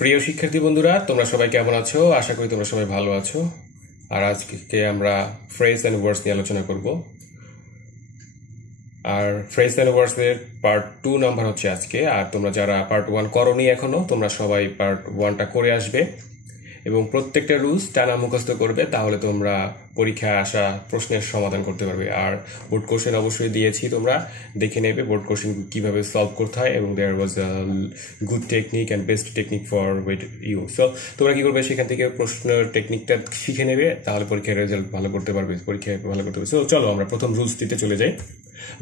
প্রিয় শিক্ষার্থী বন্ধুরা, তোমরা সবাই কেমন আছো? আশা করি তোমরা সবাই ভালো আছো। আর আজকে আমরা ফ্রেজ অ্যান্ড ওয়ার্ডস নিয়ে আলোচনা করব। আর ফ্রেজ অ্যান্ড ওয়ার্ডস এর পার্ট 2 নাম্বার হচ্ছে আজকে। আর তোমরা যারা পার্ট 1 করোনি এখনো, তোমরা সবাই পার্ট 1টা করে আসবে এবং প্রত্যেকটা রুলস টানা মুখস্থ করবে, তাহলে তোমরা পরীক্ষায় আসা প্রশ্নের সমাধান করতে পারবে। আর বোর্ড কোশ্চেন অবশ্যই দিয়েছি, তোমরা দেখে নেবে বোর্ড কোশ্চেন কিভাবে সলভ করতে হয়, এবং there was good technique and best technique for with you. So তোমরা কি করবে, সেখান থেকে প্রশ্নের টেকনিকটা শিখে নেবে, তাহলে পরীক্ষার রেজাল্ট ভালো করতে পারবে, পরীক্ষায় ভালো করতে পারবে। সো চলো আমরা প্রথম রুলস দিতে চলে যাই।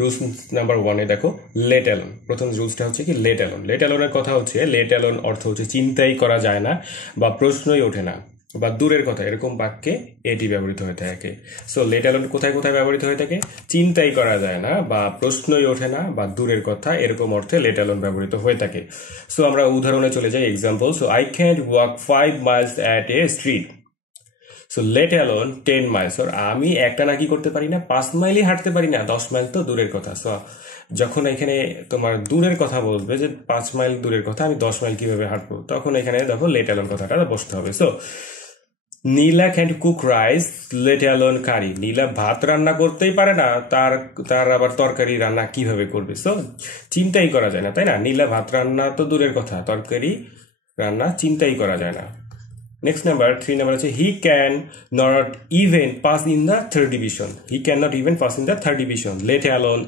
রুলস নাম্বার 1 এ দেখো, লেট অ্যালোন। প্রথম রুলসটা হচ্ছে কি, লেট অ্যালোন। লেট অ্যালোনের কথা হচ্ছে, লেট অ্যালোন অর্থ হচ্ছে চিন্তাই করা যায় না বা প্রশ্নই ওঠে না বা দূরের কথা, এরকম বাক্যে এটি ব্যবহৃত হয়ে থাকে। সো লেট অ্যালোন কোথায় কোথায় ব্যবহৃত হয়ে থাকে? চিন্তাই করা যায় না বা প্রশ্নই ওঠে না বা দূরের কথা, এরকম অর্থে লেট অ্যালোন ব্যবহৃত হয়ে থাকে। সো আমরা উদাহরণে চলে যাই, example. So I can't walk 5 miles at a street. So let alone 10 miles. আর আমি একটা না কি করতে পারি না, 5 মাইলই হাঁটতে পারি না, 10 মাইল তো দূরের কথা। সো যখন এখানে তোমার দূরের কথা বলবে, যে 5 মাইল দূরের কথা, আমি 10 মাইল কিভাবে হাঁটবো, তখন এখানে দেখো লেট অ্যালোন কথাটা বসতে হবে। So Nila can't cook rice let alone curry. Nila ভাত রান্না করতেই পারে না, তার তার আবার তরকারি রান্না কিভাবে করবে? সো চিন্তাই করা যায় না, তাই না? নীলা ভাত রান্না তো দূরের কথা, তরকারি রান্না চিন্তাই করা যায় না। নেক্সট নাম্বার 3 নাম্বার হচ্ছে, he can not even pass in the third division. He can not even pass in the third division, let alone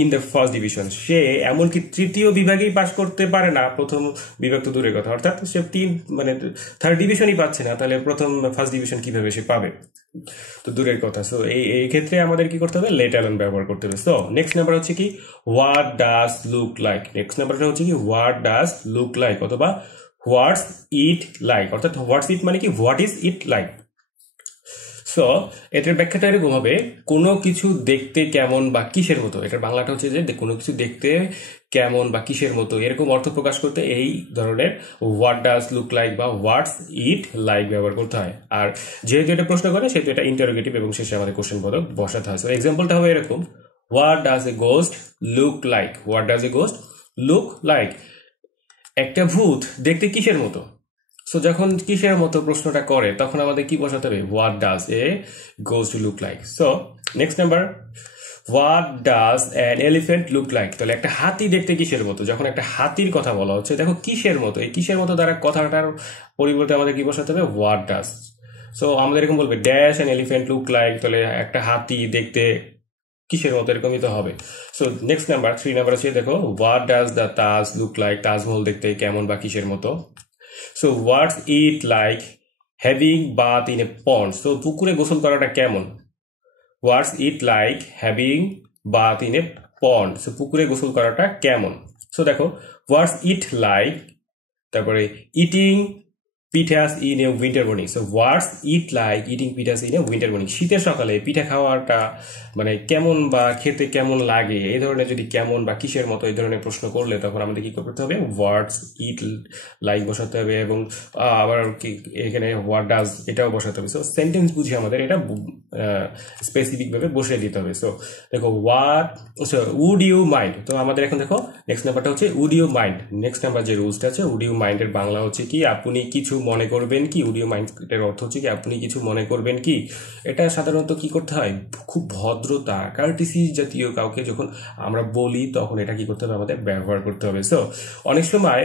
in the first division. সে এমনকি তৃতীয় বিভাগেই পাস করতে পারে না, প্রথম বিভাগ তো দূরের কথা, অর্থাৎ সে থার্ড ডিভিশনই পাচ্ছে না, তাহলে ফার্স্ট ডিভিশন কিভাবে সে পাবে? তো দূরের কথা। সো এই ক্ষেত্রে আমাদের কি করতে হবে? লেট অ্যালোন ব্যবহার করতে হবে। সো নেক্সট নাম্বার হচ্ছে কি, what does look like. Next নাম্বারটা হচ্ছে কি, হোয়াট ডাজ লুক লাইক অথবা হোয়াটস ইট লাইক, অর্থাৎ হোয়াটস ইট মানে কি, what is it like. So এটার ব্যাখ্যাটা এরকম হবে, কোনো কিছু দেখতে কেমন বা কিসের মতো। এটার বাংলাটা হচ্ছে যে কোনো কিছু দেখতে কেমন বা কিসের মতো, এরকম অর্থ প্রকাশ করতে এই ধরনের হোয়াট ডাজ লুক লাইক বা হোয়াটস ইট লাইক ব্যবহার করতে হয়। আর যেহেতু এটা প্রশ্ন করে, সেহেতু এটা ইন্টারোগেটিভ এবং শেষে আমাদের কোশ্চেন পদক বসাতে হয়। সো এক্সাম্পলটা হবে এরকম, what does a ghost look like. What does a ghost look like. একটা ভূত দেখতে কিসের মতো? সো যখন কিসের মতো প্রশ্নটা করে, তখন আমাদের কি বসাতে হবে? What does a ghost look like. So next number, what does an elephant look like. তাহলে একটা হাতি দেখতে কিসের মতো? যখন একটা হাতির কথা বলা হচ্ছে, দেখো কিসের মতো, এই কিসের মতো দ্বারা কথাটার পরিবর্তে আমাদের কি বসাতে হবে? What does. সো আমাদের এরকম বলবে, dash an elephant look like, তাহলে একটা হাতি দেখতে কিসের মতো, এরকমই তো হবে। সো নেক্সট নাম্বার 3 নাম্বার আছে, দেখো, what does the Taj look like. Taj Mahal দেখতে কেমন বা কিসের মতো? So what's it like having bath in a pond. So পুকুরে গোসল করাটা কেমন? What's it like having bath in a pond. So পুকুরে গোসল করাটা কেমন? সো দেখো, হোয়াটস ইট লাইক, তারপরে eating pithas in a winter morning. So what's it like eating pithas in a winter morning. শীতের সকালে পিঠা খাওয়াটা মানে কেমন বা খেতে কেমন লাগে, এই ধরনের যদি কেমন বা কিসের মতো এই ধরনের প্রশ্ন করলে, তখন আমাদের কি করতে হবে? হোয়াটস ইট লাইক বসাতে হবে, এবং আবার কি এখানে হোয়াট ডাজ এটাও বসাতে হবে। সো সেন্টেন্স বুঝে আমাদের এটা স্পেসিফিক ভাবে বসিয়ে দিতে হবে। সো দেখো, what, so would you mind. তো আমাদের এখন দেখো নেক্সট নাম্বারটা হচ্ছে would you mind. Next number যে রুলসটা আছে, উড ইউ মাইন্ডের বাংলা হচ্ছে কি, আপনি কিছু মনে করবেন কি। উড ইউ মাইন্ড এর অর্থ হচ্ছে কি, আপনি কিছু মনে করবেন কি। এটা সাধারণত কি করতে হয়? খুব ভদ্রতা, কার্টিসি জাতীয় কাউকে যখন আমরা বলি, তখন এটা কি করতে হবে? আমাদের ব্যবহার করতে হবে। সো অনেক সময়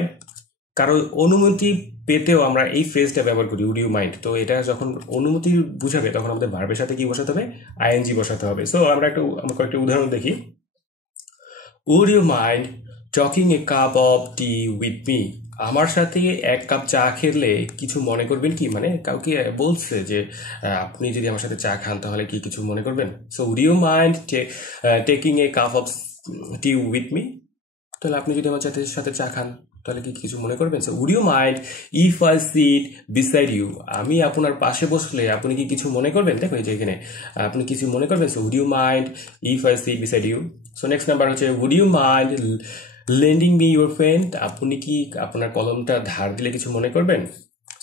কারো অনুমতি পেতেও আমরা এই ফ্রেজটা ব্যবহার করি, উড ইউ মাইন্ড। তো এটা যখন অনুমতি বুঝাবে, তখন আমাদের ভার্বের সাথে কি বসাতে হবে? আইএনজি বসাতে হবে। সো আমরা কয়েকটা উদাহরণ দেখি। Would you mind talking a cup of tea with me. আমার সাথে 1 কাপ চা খেলে কিছু মনে করবেন কি, মানে কাউকে বলছে যে আপনি যদি আমার সাথে চা খান, তাহলে কি কিছু মনে করবেন? So would you mind taking a cup of tea with me. তাহলে আপনি যদি আমার সাথে চা খান, তাহলে কি কিছু মনে করবেন? So would you mind if I sit beside you. আমি আপনার পাশে বসলে আপনি কি কিছু মনে করবেন? দেখো এই যে এখানে আপনি কিছু মনে করবেন। So would you mind if I sit beside you. So next number হচ্ছে, would you mind lending me your pen. আপনি কি আপনার কলমটা ধার দিলে কিছু মনে করবেন?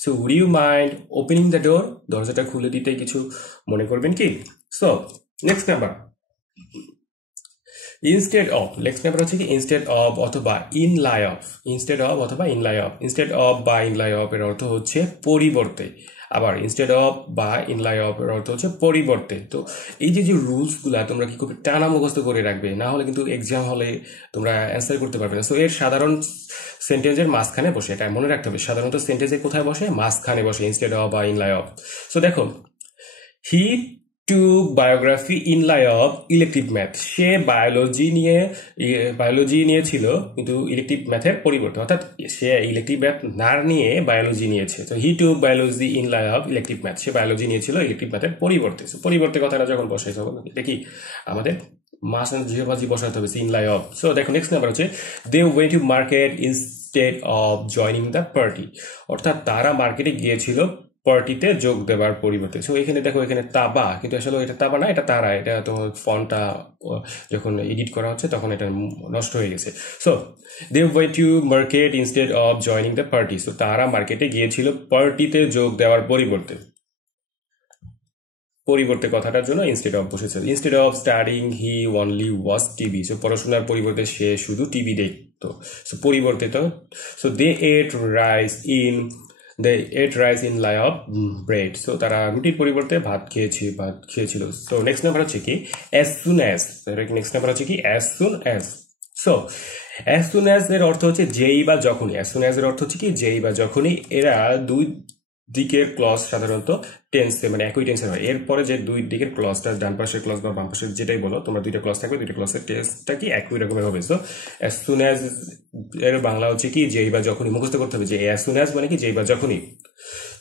So would you mind opening the door. দরজাটা খুলে দিতে কিছু মনে করবেন কি? So next number, instead of, next number হচ্ছে কি ইনস্টেড অফ অথবা ইনলাই অফ। ইনস্টেড অফ অথবা ইনলাই অফ, ইনস্টেড অফ বা ইনলাই অফ এর অর্থ হচ্ছে পরিবর্তে। আবার ইনস্টেড অফ বা ইনলাই অফ এর অর্থ হচ্ছে পরিবর্তে। তো এই যে যে রুলসগুলা তোমরা কি খুব টানা মুখস্থ করে রাখবে, না হলে কিন্তু এক্সাম হলে তোমরা অ্যান্সার করতে পারবে না। সো এর সাধারণ সেন্টেন্সের মাঝখানে বসে, এটা মনে রাখতে হবে, সাধারণত সেন্টেন্সে কোথায় বসে, মাঝখানে বসে, ইনস্টেড অফ বা ইনলাই অফ। সো দেখো, he took biography in lieu of elective math, সে বায়োলজি নিয়েছিল কিন্তু ইলেকটিভ ম্যাথের পরিবর্তে, অর্থাৎ সে ইলেকটিভ ম্যাথ না নিয়ে বায়োলজি নিয়েছে। তো he took biology in lieu of elective math, সে বায়োলজি নিয়েছিল ইলেকটিভ ম্যাথের পরিবর্তে। পরিবর্তে কথাটা যখন বসে তখন দেখি আমাদের মাস জিওলজি বসাতে হবে ইনলাই অফ। সো দেখো নেক্সট নাম্বার হচ্ছে they went to market instead of joining the party, অর্থাৎ তারা মার্কেটে গিয়েছিল পার্টিতে যোগ দেওয়ার পরিবর্তে। সো এখানে দেখো, এখানে তাবা, কিন্তু আসলে এটা তাবা না, এটা তারা। এটা তো ফন্টটা যখন এডিট করা হচ্ছে তখন এটা নষ্ট হয়ে গেছে। So they went to market instead of joining the party, so তারা মার্কেটে গিয়েছিল পার্টিতে যোগ দেওয়ার পরিবর্তে। পরিবর্তে কথাটার জন্য ইনস্টেড অফ বসেছে। Instead of studying he only watch TV, so পড়াশোনার পরিবর্তে সে শুধু টিভি দেখতো। সো পরিবর্তে তো, so they ate rice in lieu of bread, so তারা রুটির পরিবর্তে ভাত খেয়েছিল। সো নেক্সট নাম্বার হচ্ছে কি as soon as, next number হচ্ছে কি as soon as. So as soon as এর অর্থ হচ্ছে যেই বা যখনই। অ্যাজ সুন অ্যাজ এর অর্থ হচ্ছে কি যেই বা যখনই। এরা দুই দিকের ক্লজ সাধারণত টেন্সে মানে একই টেন্সের হয়। এরপরে যে দুই দিকের ক্লজটা, ডান পাশের ক্লজ বা বাম পাশের যেটাই বলো তোমরা, দুইটা ক্লজ থাকবে, দুইটা ক্লজের টেন্সটা কি একই রকমের হবে। সো অ্যাজ সুন অ্যাজ এর বাংলা হচ্ছে কি যেই বা যখনই। মুখস্থ করতে হবে যে অ্যাজ সুন অ্যাজ মানে কি যেই বা যখনই।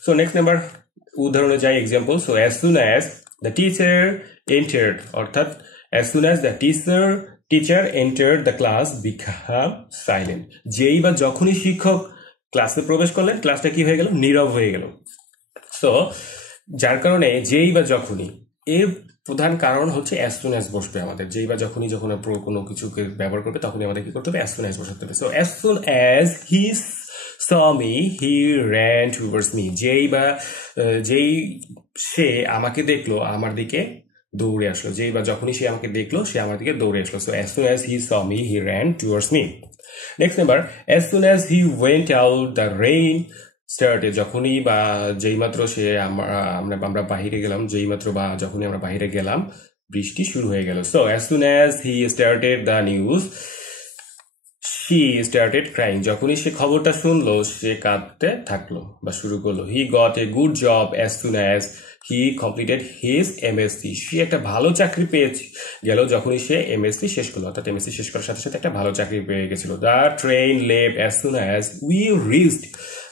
সো নেক্সট নাম্বার উদাহরণে যাই, example. So as soon as the teacher entered, অর্থাৎ as soon as the teacher entered the class became silent, যেই বা যখনই শিক্ষক ক্লাসে প্রবেশ করলেন ক্লাসটা কি হয়ে গেল, নীরব হয়ে গেল। সো যার কারণে যেই বা যখনই, এর প্রধান কারণ হচ্ছে অ্যাজ সুন অ্যাজ বসবে আমাদের। যেই বা যখনই যখন কোনো কিছুকে ব্যবহার করবে তখনই আমাদের কি করতে হবে, অ্যাজ সুন অ্যাজ বসাতে হবে। So as soon as he saw me he ran towards me, যেই সে আমাকে দেখলো আমার দিকে দৌড়ে আসলো। যেই বা যখনই সে আমাকে দেখলো সে আমার দিকে দৌড়ে আসলো। So as soon as he saw me he ran towards me. Next number, as soon as he went out the rain started, যখনই বা যেই মাত্র সে আমরা বাহিরে গেলাম, যেই মাত্র বা যখনই আমরা বাহিরে গেলাম বৃষ্টি শুরু হয়ে গেল। So as soon as he started the news she started crying, যখনই সে খবরটা শুনলো সে কাঁদতে থাকলো বা শুরু করলো। he got a good job as soon as he completed his MSc, সে একটা ভালো চাকরি পেয়ে গেল যখনই সে MSc শেষ করলো, অর্থাৎ MSc শেষ করার সাথে সাথে একটা ভালো চাকরি পেয়ে গেছিল। the train left as soon as we reached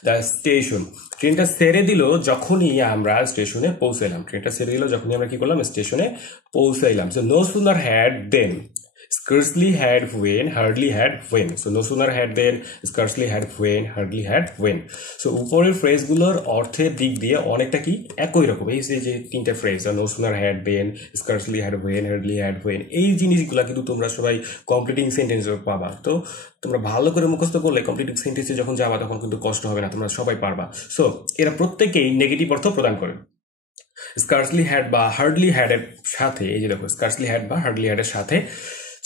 the station, ট্রেনটা ছেড়ে দিল যখনই আমরা স্টেশনে পৌঁছাইলাম। ট্রেনটা ছেড়ে দিল যখনই আমরা কি করলাম, স্টেশনে পৌঁছাইলাম। so no sooner had then, scarcely had when, hardly had when. So no sooner had then, scarcely had when, hardly had when. So উপরের ফ্রেজগুলোর অর্থের দিক দিয়ে অনেকটা কি একই রকম। এই যে তিনটা phrase, no sooner had then, scarcely had when, hardly had when, এই জিনিসগুলো কিন্তু তোমরা সবাই কমপ্লিটিং সেন্টেন্সে পাবা। তো তোমরা ভালো করে মুখস্থ করলে কমপ্লিটিং সেন্টেন্সে যখন যাবা তখন কিন্তু কষ্ট হবে না, তোমরা সবাই পারবা। সো এরা প্রত্যেকেই নেগেটিভ অর্থ প্রদান করে। স্কার্সলি হ্যাড বা হার্ডলি হ্যাড এর সাথে, এই যে দেখো স্কার্সলি হ্যাড বা হার্ডলি হ্যাড এর সাথে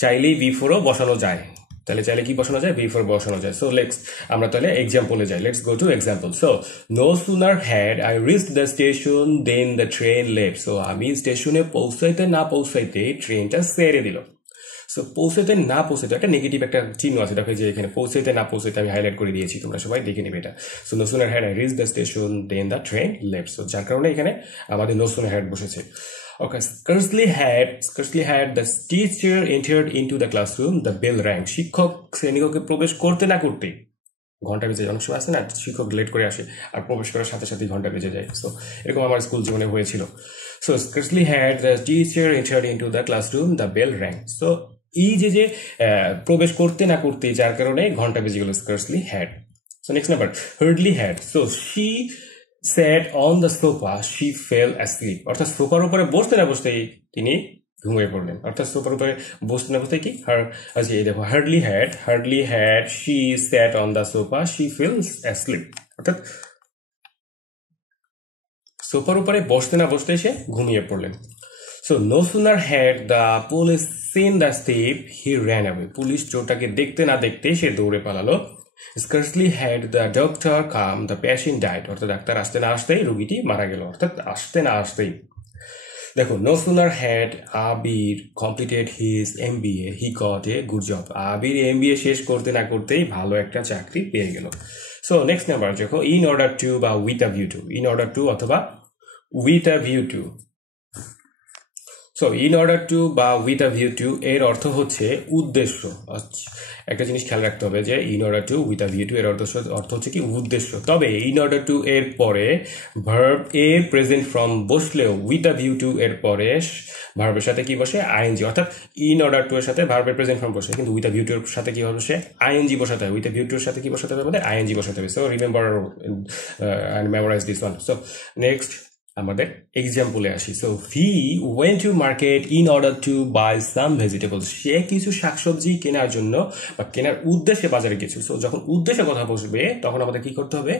চাইলেই বিফোরও বসানো যায়। তাহলে চাইলে কি বসানো যায়, বিফোর বসানো যায়। সো আমরা তাহলে এক্সাম্পলে যাই। Let's go to example. So no sooner had I reached the station then the train left, so আমি স্টেশনে পৌঁছাইতে না পৌঁছাইতে ট্রেনটা ছেড়ে দিল। সো পৌঁছাইতে না পৌঁছাইতে একটা নেগেটিভ একটা চিহ্ন আছে, দেখো যে এখানে পৌঁছাইতে না পৌঁছাইতে আমি হাইলাইট করে দিয়েছি, তোমরা সবাই দেখে নেবে এটা। So no sooner had I reach the station then the train left, so যার কারণে এখানে আমাদের নো সুনার হ্যাড বসেছে। Okay, scarcely had the teacher entered into the classroom, the bell rang. শিক্ষক শ্রেণীকক্ষে প্রবেশ করতে না করতে ঘন্টা বেজে যায়। অনেক সময় আসে না, শিক্ষক লেট করে আসে আর প্রবেশ করার সাথে সাথে ঘন্টা বেজে যায়। সো এরকম আমার স্কুল জীবনে হয়েছিল। So scarcely had the teacher entered into the classroom, the bell rang. So এই যে প্রবেশ করতে না করতে যার কারণে ঘন্টা বেজে গেল, scarcely had. So next number, hardly had. So she sat on the sofa, she fell asleep. অর্থাৎ সোফার উপরে বসতে না বসতেই তিনি ঘুমিয়ে পড়লেন। অর্থাৎ সোফার উপরে বসতে না বসতে কি আচ্ছা এই দেখো hardly had she sat on the sofa, she fell asleep. অর্থাৎ সোফার উপরে বসতে না বসতে সে ঘুমিয়ে পড়লেন। So no sooner had the police seen the thief, he ran away. Police চোরটাকে দেখতে না দেখতে সে দৌড়ে পালালো। Scarcely had the doctor come, the patient died. অর্থাৎ ডাক্তার আসতে না আসতেই রোগীটি মারা গেল, অর্থাৎ আসতে না আসতেই। দেখো, no sooner had Abir completed his MBA, he got a good job. Abir MBA শেষ করতে না করতেই ভালো একটা চাকরি পেয়ে গেল। So next number দেখো, in order to বা with a view to, in order to অথবা with a view to। So in order two বা উইথ আ ভিউ টু এর অর্থ হচ্ছে উদ্দেশ্য। একটা জিনিস খেয়াল রাখতে হবে যে in order two with a view to এর অর্থ হচ্ছে কি উদ্দেশ্য। তবে ইন অর্ডার টু এর পরে ভার্ব এ প্রেজেন্ট ফর্ম বসলেও উইথ আ ভিউ টু এর পরে ভার্বের সাথে কি বসে আইএনজি, অর্থাৎ ইন অর্ডার টু এর সাথে ভার্বের প্রেজেন্ট ফর্ম বসে, কিন্তু উইথ আ ভিউ টু এর সাথে কি বসে আইএনজি বসাতে হবে। উইথ আ ভিউ টু এর সাথে কি বসাতে হবে আমাদের আইএনজি বসাতে হবে। So remember and memorise this one. So next আমাদের এক্সাম্পলে আসি। So he went to market in order to buy some vegetables. সে কিছু শাকসবজি কেনার জন্য বা কেনার উদ্দেশ্যে বাজারে গেছে। সো যখন উদ্দেশ্যে কথা বসবে তখন আমাদের কি করতে হবে,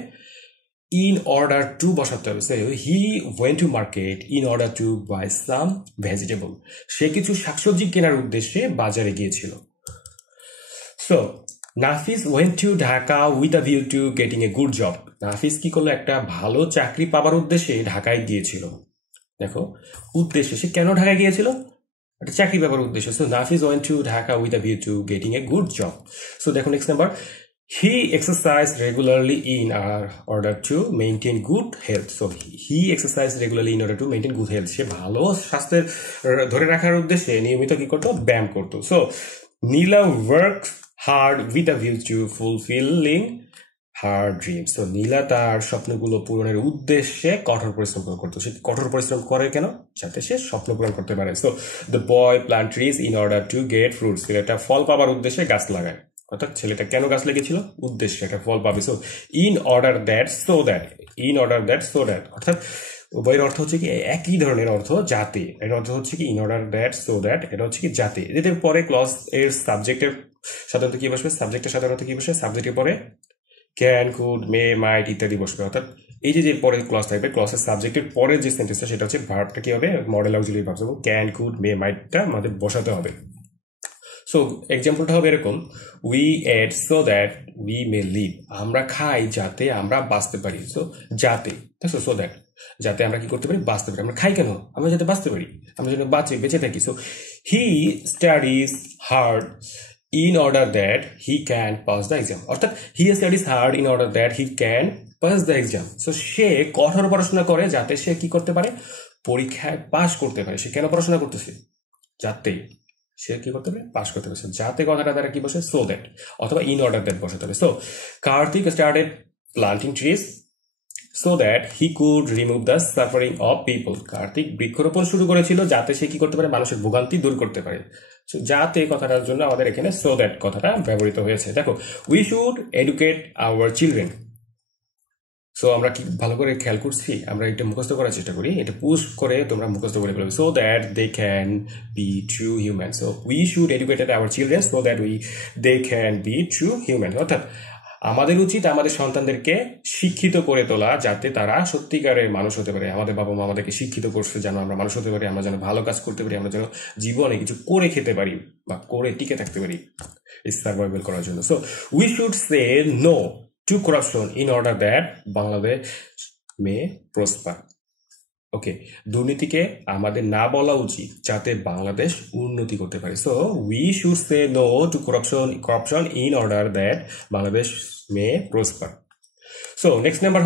ইন অর্ডার টু বসাতে হবে। So he went to market in order to buy some vegetable. সে কিছু শাকসবজি কেনার উদ্দেশ্যে বাজারে গিয়েছিল। So Nafis went to Dhaka with a view to getting a good job. Nafis কি করলো, একটা ভালো চাকরি পাবার উদ্দেশ্যে ঢাকায় গিয়েছিল। দেখো, উদ্দেশ্যে সে কেন ঢাকায় গিয়েছিল, একটা চাকরি পাবার উদ্দেশ্যে। So Nafis went to Dhaka with a view to getting a good job. So দেখো next number, he exercise regularly in order to maintain good health. So he exercise regularly in order to maintain good health. সে ভালো স্বাস্থ্যের ধরে রাখার উদ্দেশ্যে নিয়মিত কি করতো, ব্যায়াম করতো। So Nila work hard with a view to fulfilling her dream. So Nila তার স্বপ্নগুলো পূরণের উদ্দেশ্যে কঠোর পরিশ্রম করতো। সে কঠোর পরিশ্রম করে কেন, যাতে সে স্বপ্ন পূরণ করতে পারে। So the boy plant trees in order to get fruits. ছেলেটা ফল পাবার উদ্দেশ্যে গাছ লাগায়, অর্থাৎ ছেলেটা কেন গাছ লেগেছিল, উদ্দেশ্যে একটা ফল পাবে। So in order that so that, in order that so that, অর্থাৎ উভয়ের অর্থ হচ্ছে কি একই ধরনের অর্থ, যাতে। এর অর্থ হচ্ছে কি in order that so that, এটা হচ্ছে কি যাতে। এদের পরে ক্লজ এর সাবজেক্টের সাধারণত কি বসবে, সাবজেক্টের সাধারণত কি বসে, সাবজেক্টের পরে ক্যান, কুড, মে, মাইট ইত্যাদি বসবে। অর্থাৎ এই যে পরে ক্লজ থাকবে, ক্লজের সাবজেক্টের পরের যে সেন্টেন্সটা সেটা হচ্ছে ভার্বটা কি হবে, মডেল অক্সিলারি ভার্ব, এবং ক্যান, কুড, মে, মাইটটা আমাদের বসাতে হবে। সো এক্সাম্পলটা হবে এরকম, we eat so that we may live. আমরা খাই যাতে আমরা বাঁচতে পারি। সো যাতে, সো দ্যাট, যাতে আমরা কি করতে পারি, বাঁচতে পারি। আমরা খাই কেন, আমরা যাতে বাঁচতে পারি, আমরা যেন বেঁচে থাকি। So he studies hard in order that he can pass the exam, অর্থাৎ he studies hard in order that he can pass the exam. So সে কঠোর পড়াশোনা করে যাতে সে কি করতে পারে, পরীক্ষায় পাশ করতে পারে। সে কেন পড়াশোনা করতেছে, যাতে সে কি করতে পারে, পাশ করতে পারে। যাতে কথাটা দ্বারা কি বসে, সো দ্যাট অথবা ইন অর্ডার দ্যাট বসাতে হবে। So Kartik started planting trees so that he could remove the suffering of people. Kartik বৃক্ষরোপণ শুরু করেছিল যাতে সে কি করতে পারে, মানুষের ভোগান্তি দূর করতে পারে। যাতে কথাটার জন্য আমাদের এখানে so that কথাটা ব্যবহৃত হয়েছে। দেখো, we should educate our children. So আমরা কি ভালো করে খেয়াল করছি, আমরা এটা মুখস্থ করার চেষ্টা করি, এটা পুশ করে তোমরা মুখস্থ করে ফেলবে, so that they can be true humans. So we should educate our children so that they can be true humans. অর্থাৎ আমাদের উচিত আমাদের সন্তানদেরকে শিক্ষিত করে তোলা যাতে তারা সত্যিকারের মানুষ হতে পারে। আমাদের বাবা মা আমাদেরকে শিক্ষিত করছে যেন আমরা মানুষ হতে পারি, আমরা যেন ভালো কাজ করতে পারি, আমরা যেন জীবনে কিছু করে খেতে পারি বা করে টিকে থাকতে পারি সার্ভাইভাল করার জন্য। So we should say no to corruption in order that Bangladesh may prosper. Okay, দুর্নীতিকে আমাদের না বলা উচিত যাতে বাংলাদেশ উন্নতি করতে পারে। So we should say no to corruption in order that Bangladesh may prosper. So next number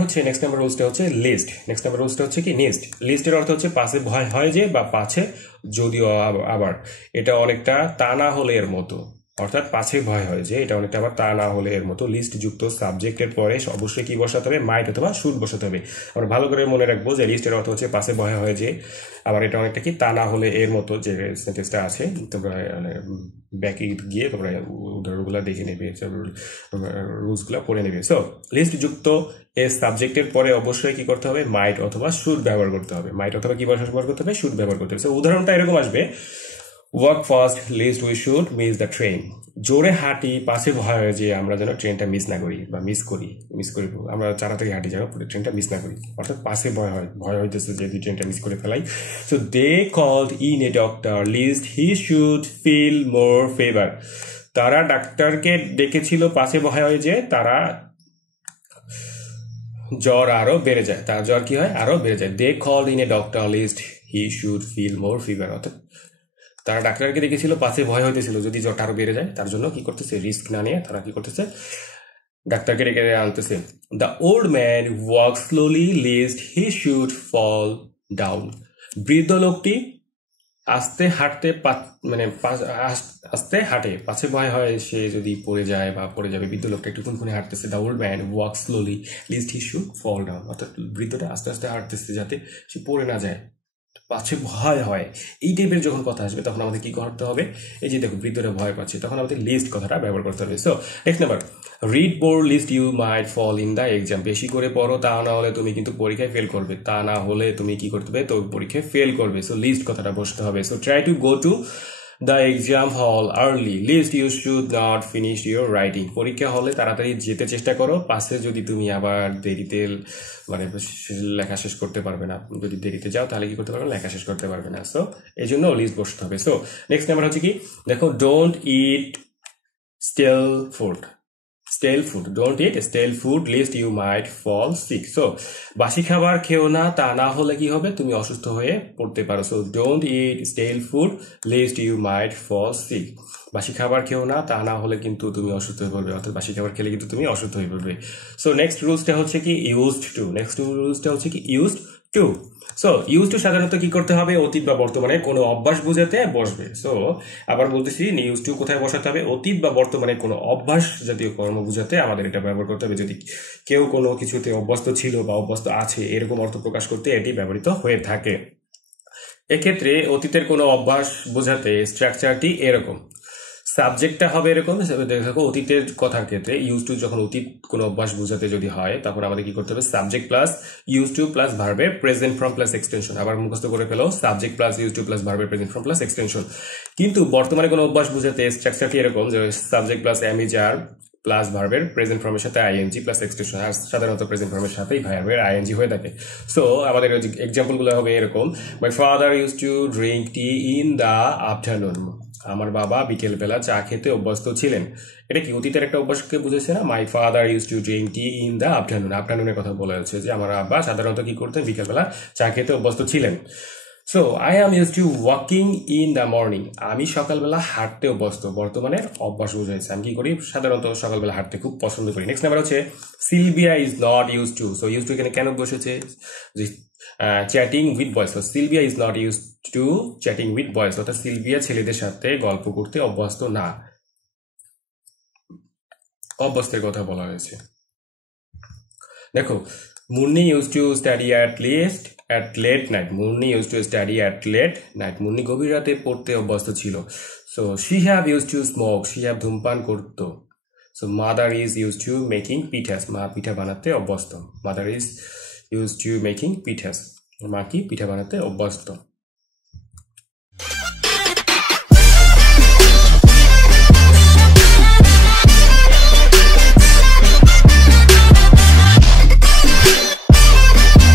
রুলসটা হচ্ছে লিস্ট। নেক্সট নাম্বার রুলসটা হচ্ছে কি নিস্ট। লিস্টের অর্থ হচ্ছে পাশে ভয় হয় যে বা পাছে যদিও আবার, এটা অনেকটা তা না হলে এর মতো, অর্থাৎ পাছে ভয় হয় যে, এটা অনেকটা আবার তা না হলে এর মতো। লিস্ট যুক্ত সাবজেক্টের পরে অবশ্যই কি বসাতে হবে, মাইট অথবা শুড বসাতে হবে। আমরা ভালো করে মনে রাখবো যে লিস্টের অর্থ হচ্ছে পাশে ভয় হয় যে, আবার এটা অনেকটা কি তা না হলে এর মতো যে সেন্টেন্সটা আছে। তোমরা ব্যাকে গিয়ে তোমরা উদাহরণগুলো দেখে নেবে, রুলসগুলো পড়ে নেবে। সো লিস্ট যুক্ত এর সাবজেক্টের পরে অবশ্যই কি করতে হবে, মাইট অথবা শুড ব্যবহার করতে হবে। মাইট অথবা কি ব্যবহার করতে হবে, শুড ব্যবহার করতে হবে। সো উদাহরণটা এরকম আসবে, walk fast lest we should miss the train. জোরে হাঁটি পাশে ভয় হয় যে আমরা যেন ট্রেনটা মিস না করি বা মিস করি আমরা তাড়াতাড়ি হাঁটি যেন ট্রেনটা মিস না করি, অর্থাৎ পাশে ভয় হইতেছে যে ট্রেনটা মিস করে ফেলাই। So they called in a doctor lest he should feel more favour. তারা ডাক্তারকে ডেকেছিল পাশে ভয় হয় যে তারা জ্বর আরো বেড়ে যায়, তার জ্বর কি হয় আরো বেড়ে যায়। They called in a doctor lest he should feel more fever, অর্থাৎ তারা ডাক্তারকে দেখেছিল পাশে ভয় হইতেছিল যদি জ্বরটা আরো বেড়ে যায়, তার জন্য কি করতেছে রিস্ক না নিয়ে তারা কি করতেছে ডাক্তারকে ডেকে আনতেছে। The old man walk slowly lest he should fall down. বৃদ্ধ লোকটি আস্তে হাঁটতে আস্তে হাঁটে, পাছে ভয় হয় সে যদি পড়ে যায় বা পড়ে যাবে। বৃদ্ধ লোকটা একটু কোনখানে হাঁটতেছে। The old man walk slowly lest he should fall down, অর্থাৎ বৃদ্ধটা আস্তে আস্তে হাঁটতেছে যাতে সে পড়ে না যায়, পাছে ভয় হয়। এই টাইপের যখন কথা আসবে তখন আমাদের কি করতে হবে, এই যে দেখো বৃদ্ধরা ভয় পাচ্ছে, তখন আমাদের লিস্ট কথাটা ব্যবহার করতে হবে। So next number, read more lest you might fall in the exam. বেশি করে পড়ো, তা না হলে তুমি কিন্তু পরীক্ষায় ফেল করবে, তা না হলে তুমি কি করতে হবে তো পরীক্ষায় ফেল করবে। সো লিস্ট কথাটা বসতে হবে। So try to go to the exam hall early lest you should not finish your writing. পরীক্ষা হলে তাড়াতাড়ি যেতে চেষ্টা করো, পাশে যদি তুমি আবার দেরিতে লেখা শেষ করতে পারবে না, যদি দেরিতে যাও তাহলে কি করতে পারবে লেখা শেষ করতে পারবে না। সো এই জন্য লিস্ট বসতে হবে। সো নেক্সট নাম্বার হচ্ছে কি, দেখো don't eat stale food don't eat stale food lest you might fall sick. So বাসি খাবার খেও না, তা না হলে কি হবে তুমি অসুস্থ হয়ে পড়তে পারো। So don't eat stale food lest you might fall sick. বাসি খাবার খেও না, তা না হলে কিন্তু তুমি অসুস্থ হয়ে পড়বে, অর্থাৎ বাসি খাবার খেলে কিন্তু তুমি অসুস্থ হয়ে পড়বে। সো নেক্সট রুলসটা হচ্ছে কি used to. So use to সাধারণত কি করতে হবে, অতীত বা বর্তমানে কোনো অভ্যাস বোঝাতে বসবে। সো আবার বলতেছি, ইউজ টু কোথায় বসাতে হবে, অতীত বা বর্তমানে কোনো অভ্যাস জাতীয় কর্ম বোঝাতে আমাদের এটা ব্যবহার করতে হবে। যদি কেউ কোনো কিছুতে অভ্যস্ত ছিল বা অভ্যস্ত আছে এরকম অর্থ প্রকাশ করতে এটি ব্যবহৃত হয়ে থাকে। এক্ষেত্রে অতীতের কোনো অভ্যাস বোঝাতে স্ট্রাকচারটি এরকম, সাবজেক্টটা হবে এরকম। দেখো অতীতের কথার ক্ষেত্রে ইউজ টু যখন অতীত কোনো অভ্যাস বোঝাতে যদি হয় তখন আমাদের কি করতে হবে, subject plus use to plus ভার্বের প্রেজেন্ট ফর্ম প্লাস এক্সটেনশন। আবার মুখস্থ করে ফেলো, subject plus use to plus ভার্বের প্রেজেন্ট ফর্ম প্লাস এক্সটেনশন। কিন্তু বর্তমানে কোনো অভ্যাস বোঝাতে স্ট্রাকচারটি এরকম যে সাবজেক্ট প্লাস এমইজার প্লাস ভার্বের প্রেজেন্ট ফর্মের সাথে আইএনজি প্লাস এক্সটেনশন। আর সাধারণত প্রেজেন্ট ফর্মের সাথেই ভার্বের আইএনজি হয়ে থাকে। সো আমাদের এক্সাম্পলগুলো হবে এরকম, মাই father use to drink tea in the afternoon. আমার বাবা বিকেল বেলা চা খেতে অভ্যস্ত ছিলেন। এটা কি অতীতের একটা অভ্যাসকে বুঝেছে না? My father use to drink tea in the afternoon, আফটারনুনের কথা বলা হচ্ছে যে আমার আব্বা সাধারণত কি করতেন, বিকেলবেলা চা খেতে অভ্যস্ত ছিলেন। So I am use to walking in the morning. আমি সকালবেলা হাঁটতে অভ্যস্ত, বর্তমানে অভ্যাস বোঝাইছে। আমি কি করি, সাধারণত সকালবেলা হাঁটতে খুব পছন্দ করি। নেক্সট নাম্বার হচ্ছে Sylvia is not use to. So use to এখানে কেন বসেছে, chatting with boys. So Sylvia is not use to chatting with boys, অর্থাৎ সিলভিয়া ছেলেদের সাথে গল্প করতে অভ্যস্ত না, অভ্যস্তের কথা বলা হয়েছে। দেখো Munni use to study at late night. Munni use to study at late night. Munni গভীর রাতে পড়তে অভ্যস্ত ছিল। So she have use to smoke. She have ধূমপান করত। So mother is use to making pithas. মা পিঠা বানাতে অভ্যস্ত। Mother is use to making pithas. মা কি পিঠা বানাতে অভ্যস্ত।